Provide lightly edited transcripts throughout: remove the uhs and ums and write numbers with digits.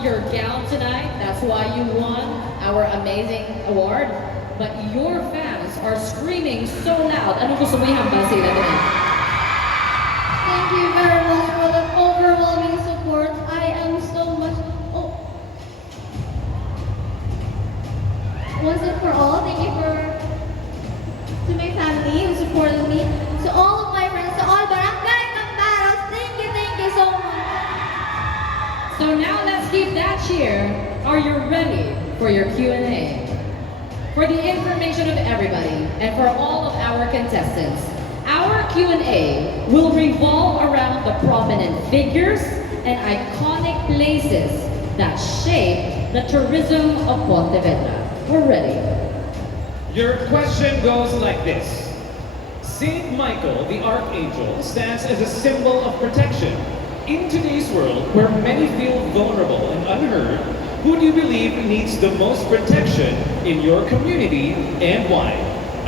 love your gown tonight. That's why you won our amazing award. But your fans are screaming so loud. Ano gusto mo ihambal sila tonight? Thank you very much for the overwhelming support. I am so much. Oh. Once and for all, thank you to my family who supported me, to all of my friends, to all Barangay Cambaros. Thank you so much. So now let's keep that cheer. Are you ready for your Q&A? For the information of everybody and for all of our contestants, our Q&A will revolve around the prominent figures and iconic places that shape the tourism of Pontevedra. We're ready. Your question goes like this. Saint Michael, the Archangel, stands as a symbol of protection. In today's world, where many feel vulnerable and unheard, who do you believe needs the most protection in your community and why?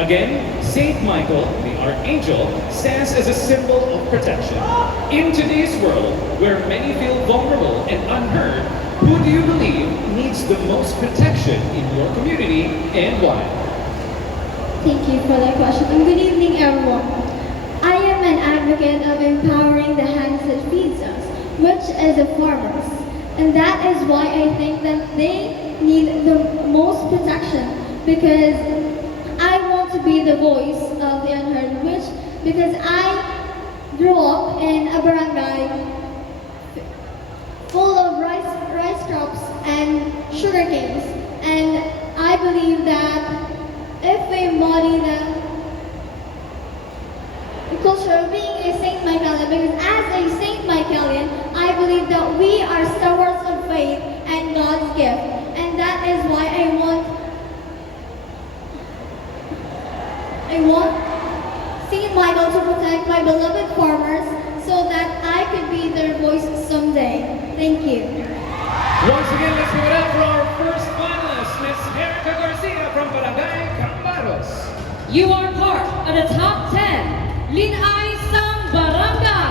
Again, Saint Michael, the Archangel, stands as a symbol of protection. In today's world, where many feel vulnerable and unheard, who do you believe needs the most protection in your community and why? Thank you for that question, and good evening, everyone. I am an advocate of empowering the hands that feeds us, which is the farmers. And that is why I think that they need the most protection, because I want to be the voice of the unheard, because I grew up in a barangay full of rice crops and sugar canes, and I believe that if we embody the culture of being a Saint Michaelian, because as a Saint Michaelian, I believe that we are stewards of faith and God's gift, and that is why I want Saint Michael to protect my beloved farmers so that I could be their voice someday. Thank you. Once again, let's give it up for our first finalist, Miss Erica Garcia from Barangay Cambaros. You are part of the top 10 Linay Sang Barangay.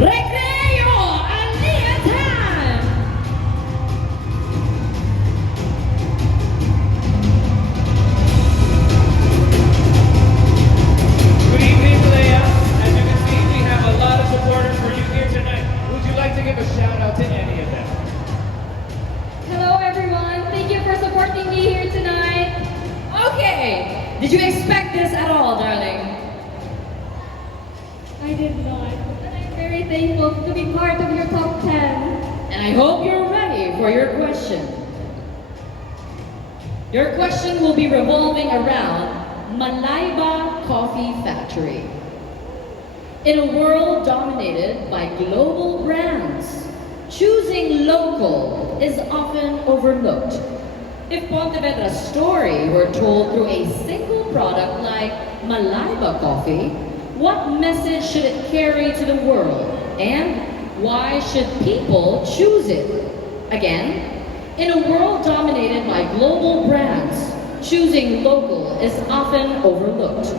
Recreo Aliatan. Good evening, Leia. As you can see, we have a lot of supporters for you here tonight. Would you like to give a shout out to any of them? Hello everyone, thank you for supporting me here tonight. Okay, did you expect this at all, darling? I did not, and I'm very thankful to be part of your top 10. And I hope you're ready for your question. Your question will be revolving around Malayba Coffee Factory. In a world dominated by global brands, choosing local is often overlooked. If Pontevedra's story were told through a single product like Malayba Coffee, what message should it carry to the world? And why should people choose it? Again, in a world dominated by global brands, choosing local is often overlooked.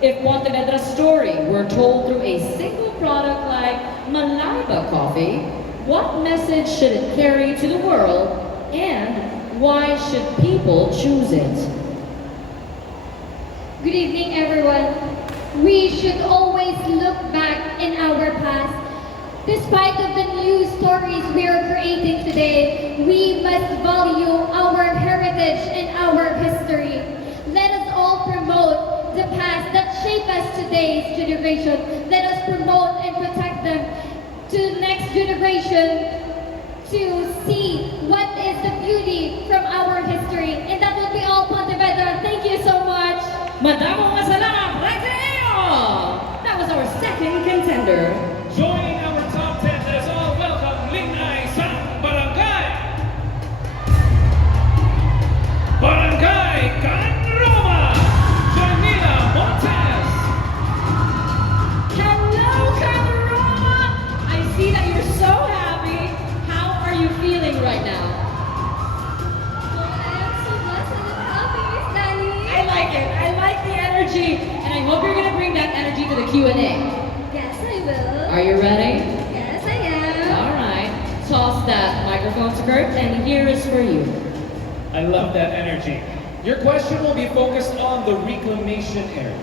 If Pontevedra's story were told through a single product like Malayba Coffee, what message should it carry to the world? And why should people choose it? Good evening, everyone. We should always look back in our past. Despite of the new stories we are creating today, we must value our heritage and our history. Let us all promote the past that shape us today's generation. Let us promote and protect them to the next generation to see what is the beauty from our history. And that will be all, Pontevedra. Thank you so much. Madamong salamat, Recreo! That was our second contender. Joining our top 10, let us all welcome Linay Sang Barangay! Barangay Canroma! Jamila Montes! Hello, Camaroma! I see that you're so happy. How are you feeling right now? I am so blessed and happy, Miss Danny. I energy, and I hope you're gonna bring that energy to the Q&A. Yes, I will. Are you ready? Yes, I am. All right. Toss that microphone to Kurt, and here is for you. I love that energy. Your question will be focused on the reclamation area.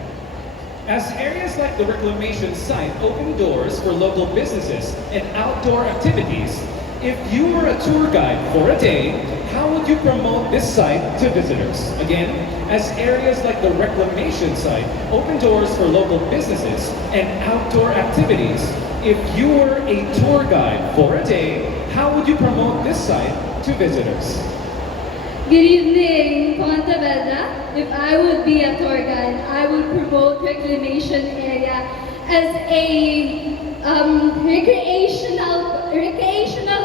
As areas like the reclamation site open doors for local businesses and outdoor activities, if you were a tour guide for a day, how would you promote this site to visitors? Again, as areas like the reclamation site open doors for local businesses and outdoor activities, if you were a tour guide for a day, how would you promote this site to visitors? Good evening, Ponte Vedra. If I would be a tour guide, I would promote reclamation area as a recreational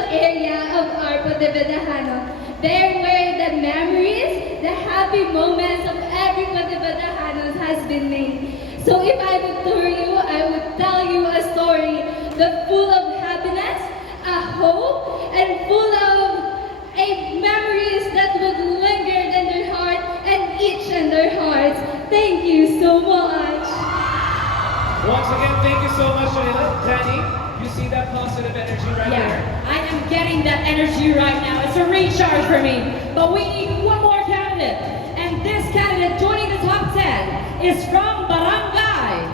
area of our Ponte Vedrahano. There where the memories, the happy moments of every Ponte Vedrahano has been made. So if I would tour you, I would tell you a story that's full of happiness, a hope, and full of memories that would linger in their heart and itch in their hearts. Thank you so much. Once again, thank you so much, Shalila. Danny, you see that positive energy right Yeah, there? I am getting that energy right now. It's a recharge for me. But we need one more candidate. And this candidate joining the top 10 is from Barangay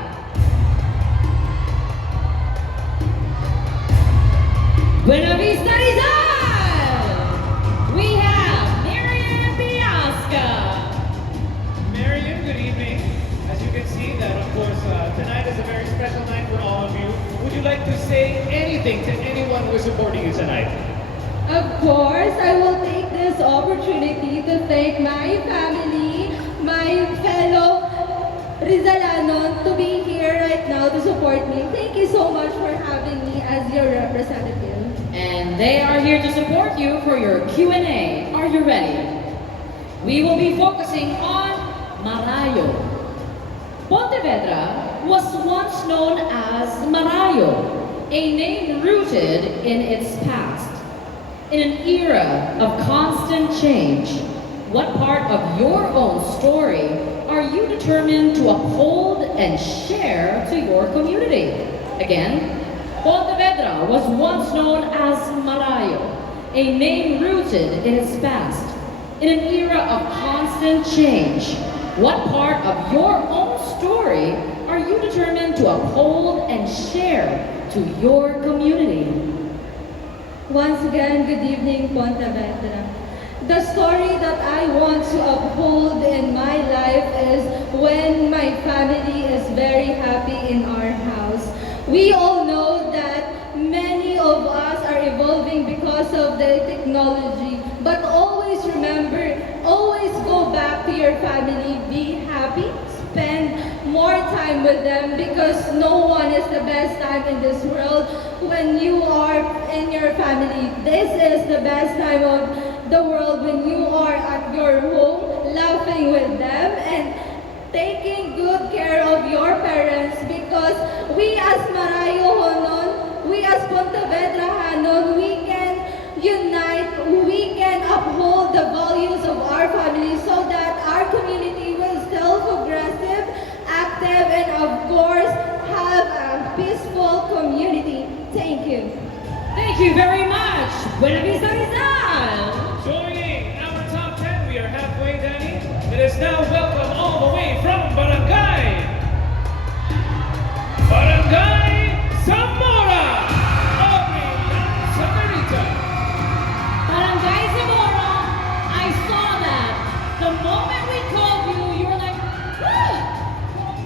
Buena Vista Rizal. We have Miriam Piasca. Marian, good evening. As you can see that, of course, tonight is a very special night for all of you. Would you like to say anything to anyone who is supporting you tonight? Of course, I will take this opportunity to thank my family, my fellow Rizalanon to be here right now to support me. Thank you so much for having me as your representative. And they are here to support you for your Q&A. Are you ready? We will be focusing on Marayo. Pontevedra was once known as Marayo, a name rooted in its past. In an era of constant change, what part of your own story are you determined to uphold and share to your community? Again, Pontevedra was once known as Marayo, a name rooted in its past. In an era of constant change, what part of your own story are you determined to uphold and share to your community? Once again, good evening, Ponte Vedra. The story that I want to uphold in my life is when my family is very happy in our house. We all know that many of us are evolving because of the technology, but always remember, always go back to your family, be happy, spend more time with them because no one is the best time in this world when you are in your family. This is the best time of the world when you are at your home, laughing with them and taking good care of your parents because we as Marayo Honon, we as Pontevedra Hanon, we can unite, we can uphold the values of our family so that our community will still progressive, active, and of course have a peaceful community. Thank you. Thank you very much. Buena Vista Rizal. Joining our top 10, we are halfway, Danny. It is now welcome all the way from Barangay Zamora, Aubrey Samarita. Barangay Zamora, I saw that. The moment we called you, you were like, "Ah!"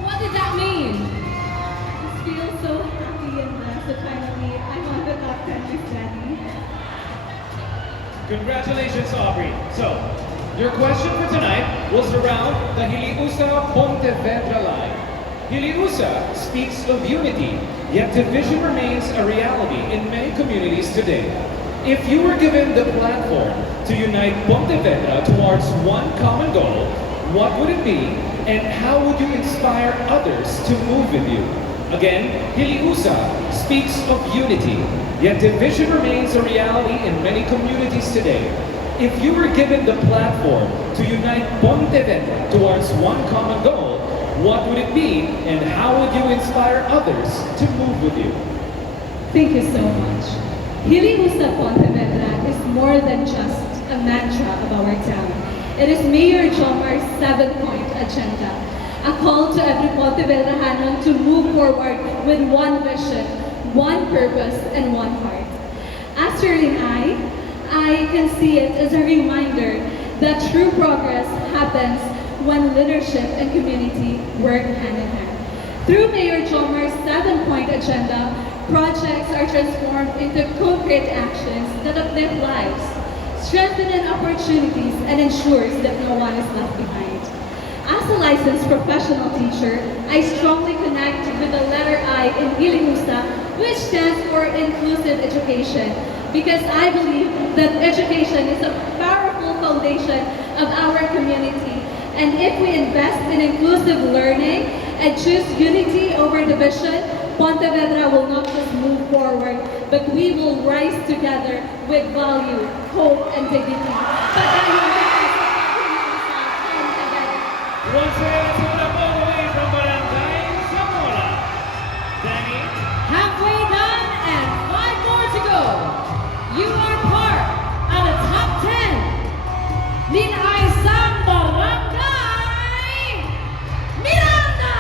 What did that mean? I feel so happy and blessed that finally I'm on the top 10 with Daddy. Congratulations, Aubrey. So, your question for tonight will surround the Hiliusa Pontevedra line. Hiliusa speaks of unity, yet division remains a reality in many communities today. If you were given the platform to unite Pontevedra towards one common goal, what would it be, and how would you inspire others to move with you? Again, Hiliusa speaks of unity, yet division remains a reality in many communities today. If you were given the platform to unite Pontevedra towards one common goal, what would it be, and how would you inspire others to move with you? Thank you so much. Hilimusta Pontevedra is more than just a mantra of our town. It is Mayor Jomar's 7-point agenda, a call to every Pontevedrahanon to move forward with one vision, one purpose, and one heart. As Sherlyn I can see it as a reminder that true progress happens when leadership and community work hand in hand. Through Mayor Jomar's 7-point agenda, projects are transformed into concrete actions that uplift lives, strengthen opportunities, and ensures that no one is left behind. As a licensed professional teacher, I strongly connect with the letter I in Hilimusta, which stands for inclusive education, because I believe that education is a powerful foundation of our community. And if we invest in inclusive learning and choose unity over division, Pontevedra will not just move forward, but we will rise together with value, hope, and dignity. Once again, let's put up all the way from Barangay Zamora. Danny? Halfway done and 5 more to go. You are part of the top 10. Ninay Sam Barangay Miranda.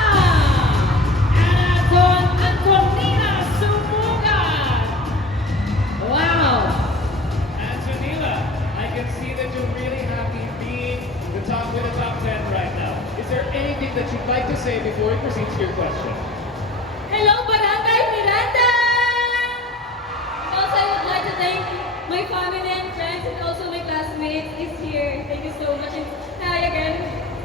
And Anton Antonina Sumugan. Wow. Antonina, I can see that you're really happy being the top with the top 10 right now. Is there anything that you'd like to say before we proceed to your question? Hello, Barangay Miranda! Also, I would like to thank my family and friends and also my classmates is here. Thank you so much. And hi again,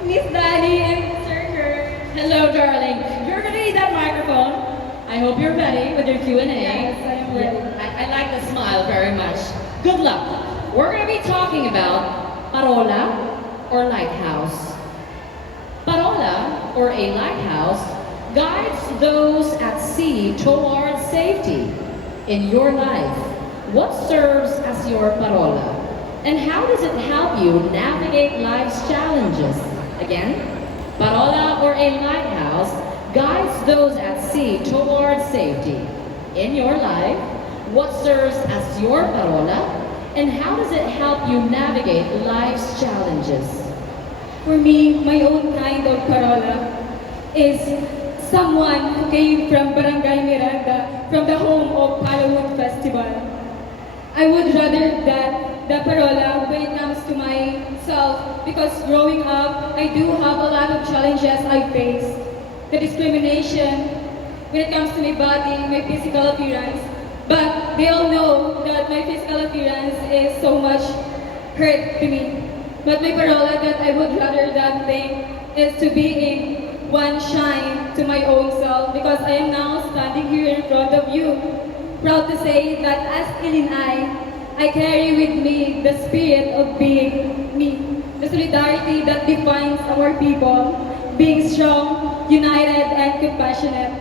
Miss Danny and Sir Kurt. Hello, darling. You're gonna need that microphone. I hope you're ready with your Q&A. Yes, I am ready. I like the smile very much. Good luck. We're gonna be talking about parola or lighthouse. Parola, or a lighthouse, guides those at sea towards safety. In your life, what serves as your parola? And how does it help you navigate life's challenges? Again, parola, or a lighthouse, guides those at sea towards safety. In your life, what serves as your parola? And how does it help you navigate life's challenges? For me, my own kind of parola is someone who came from Barangay Miranda, from the home of Palawood Festival. I would rather that the parola when it comes to myself, because growing up, I do have a lot of challenges I face. The discrimination when it comes to my body, my physical appearance. But they all know that my physical appearance is so much hurt to me. But my parola that I would rather than think is to be in one shine to my own self, because I am now standing here in front of you, proud to say that as I carry with me the spirit of being me, the solidarity that defines our people, being strong, united, and compassionate.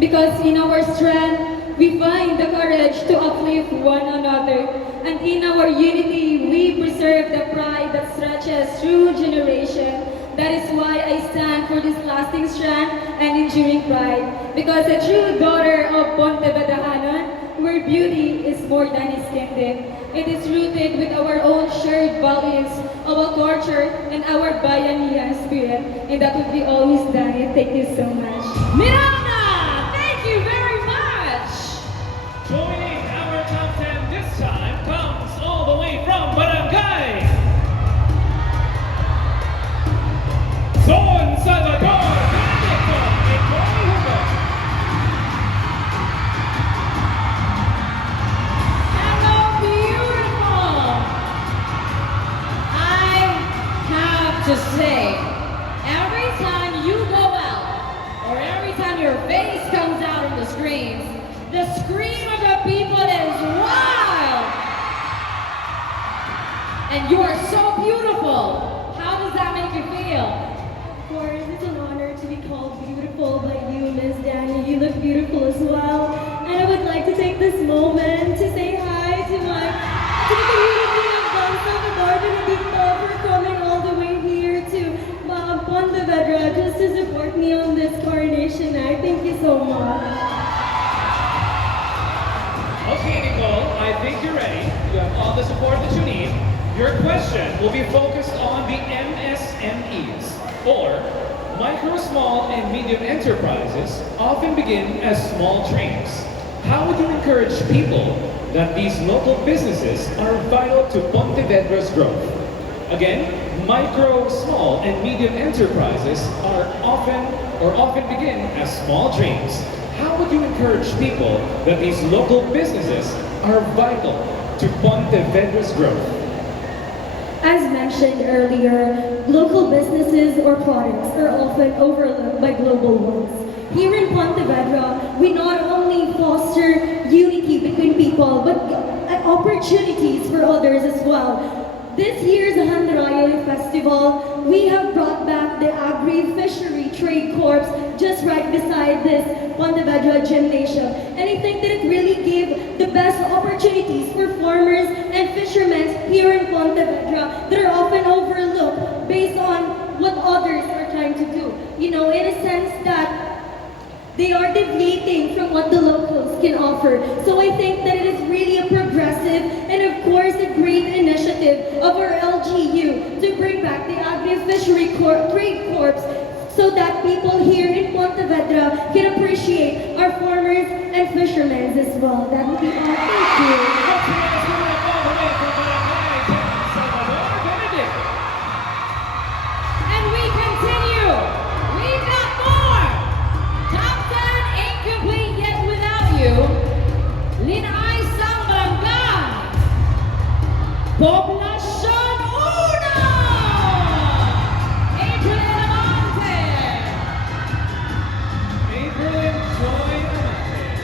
Because in our strength, we find the courage to uplift one another. And in our unity, we preserve the pride that stretches through generation. That is why I stand for this lasting strength and enduring pride. Because a true daughter of Pontevedrahanon, where beauty is more than its skin deep. It is rooted with our own shared values, our culture, and our Bayanihan spirit. And that would be always Danny. Thank you so much. Miranda, thank you very much. Joining our top 10 this time comes all the way from Barangay San Salvador. Hello, beautiful. I have to say, every time you go out, or every time your face comes out on the screens, the scream of the people is wild. And you are so beautiful. How does that make you feel? Of course, it's an honor to be called beautiful by you, Miss Danny. You look beautiful as well. And I would like to take this moment to say hi to the community of San Salvador Benedicto for coming all the way here to Pontevedra just just to support me on this coronation night. Thank you so much. Okay, Nicole, I think you're ready. You have all the support that you need. Your question will be focused on the MSMEs, or micro, small, and medium enterprises often begin as small trains. How would you encourage people that these local businesses are vital to Pontevedra's growth? Again, micro, small, and medium enterprises are often begin as small trains. How would you encourage people that these local businesses are vital to Pontevedra's growth? As mentioned earlier, local businesses or products are often overlooked by global ones. Here in Pontevedra, we not only foster unity between people, but opportunities for others as well. This year's Handurayo Festival, we have brought back the Agri-Fishery Trade Corps just right beside this Pontevedra Gymnasium. And I think that it really gave the best opportunities for farmers and fishermen here in Pontevedra that are often overlooked based on what others are trying to do. You know, in a sense that they are deviating from what the locals can offer. So I think that it is really a progressive and of course a great initiative of our LGU to bring back the Agri-Fishery Trade Corps so that people here in Pontevedra can appreciate our farmers and fishermen as well. That would be all. Thank you. And we continue. We've got more. Top 10 incomplete yet without you. Linay Sang Barangay. Poblacion Una. Adrian Amante. Aprilin Joy Amate.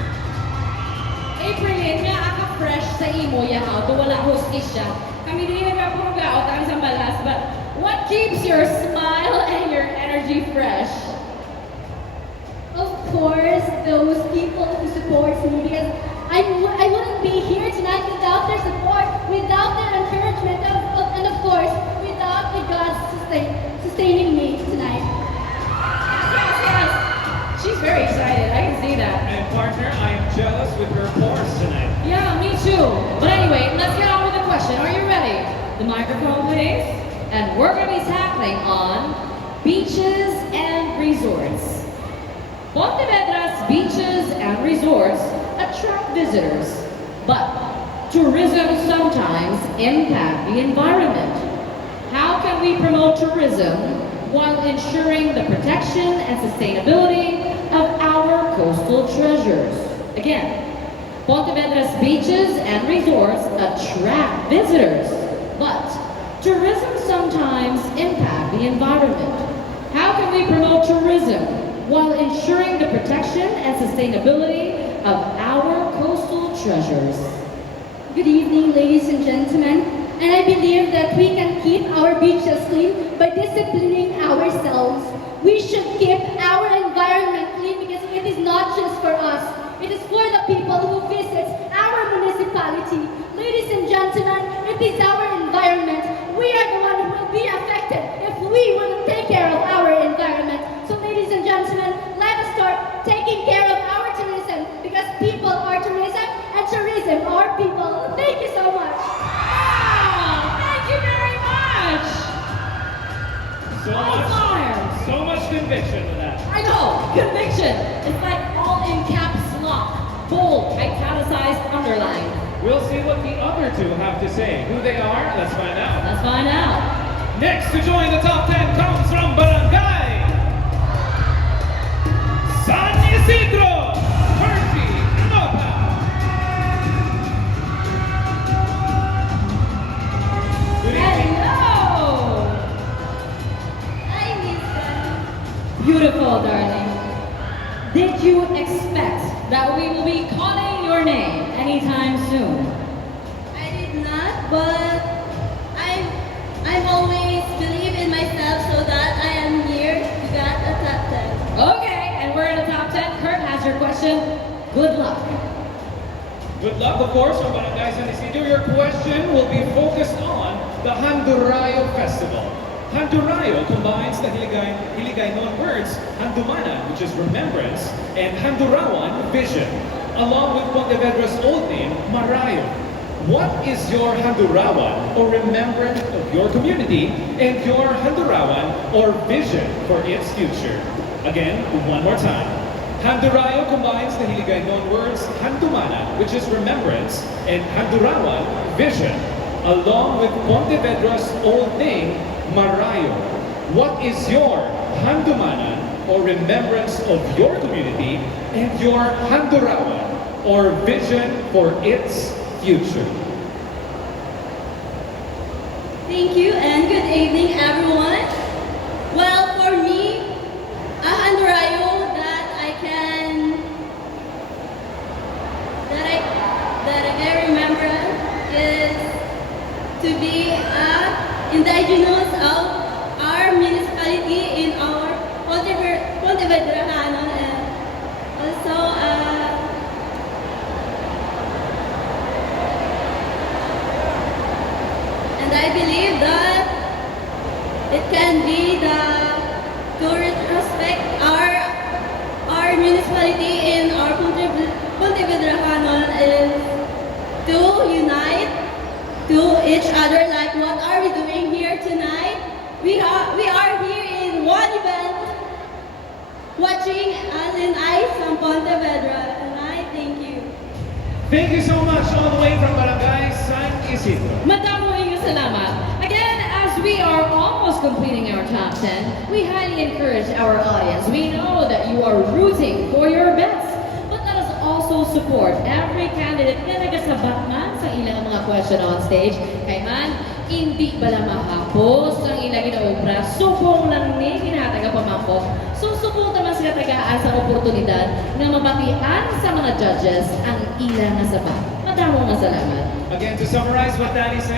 Aprilin nga aka-fresh sa imo yahaw. Wala husky siya. Kami din nga po gaot ang isang balas. But what keeps your smile and your energy fresh? Of course, those people who support me, because I wouldn't be here tonight without their support, without their encouragement, and of course, without the God sustaining me tonight. Yes, yes. She's very excited. I can see that. And partner, I am jealous with her pores tonight. Yeah, me too. But anyway, let's get on with the question. Are you ready? The microphone, please. And we're going to be tackling on beaches and resorts. Pontevedra's beaches and resorts attract visitors, but tourism sometimes impact the environment. How can we promote tourism while ensuring the protection and sustainability of our coastal treasures? Again, Pontevedra's beaches and resorts attract visitors, but tourism sometimes impact the environment. How can we promote tourism while ensuring the protection and sustainability of our coastal treasures? Good evening, ladies and gentlemen. And I believe that we can keep our beaches clean by disciplining ourselves. We should keep our environment clean because it is not just for us. It is for the people who visit our municipality. Ladies and gentlemen, it is our environment. We are the one who will be affected if we will take care of our environment. So ladies and gentlemen, let us start taking care of our tourism because people are tourism and tourism are people. Thank you so much. Wow! Thank you very much! So much conviction with that. I know, conviction. It's like all in caps lock, bold, italicized, underlined. We'll see what the other two have to say. Who they are, let's find out. Let's find out. Next to join the top 10 comes from Barangay San Isidro, Percy Nova. Good evening. Hello! I miss them. Beautiful, darling. Did you expect that we will be calling your name anytime soon? I did not, but I'm always believe in myself so that I am here to get a top 10. Okay, and we're in the top 10. Kurt has your question. Good luck. Good luck, of course, from Barangay San Isidro. Your question will be focused on the Handurayo Festival. Handurayo combines the Hiligaynon words Handumanan, which is remembrance, and Handurawan, vision, along with Pontevedra's old name, Marayo. What is your Handurawan or remembrance of your community and your Handurawan or vision for its future? Again, one more time. Handurayo combines the Hiligaynon words Handumana, which is remembrance, and Handurawan, vision, along with Pontevedra's old name, Marayo. What is your Handumana or remembrance of your community and your Handurawan or vision for its future? Thank you and good evening, everyone. Well, for me, a handurayo that I remember is to be indigenous of our municipality in our Pontevedra Hanon, and also and I believe that it can be to respect our municipality in our Pontevedra Hanon is to unite to each other, like what are we doing here tonight? We are here in one event watching Allen Ice from Pontevedra, and I thank you. Thank you so much, all the way from Barangay San Isidro. Madaming salamat. Again, as we are almost completing our top 10, we highly encourage our audience. We know that you are rooting for your best. But let us also support every candidate na nagasabat man sa ilang mga question on stage. Kay man, hindi bala mahapos ang ilang ginaobra, subong lang ni ginataga pamangkok. So subong naman sila tagaan sa oportunidad na mabatian sa mga judges ang ilang nasabat. Madamong salamat. Again, to summarize what Danny said,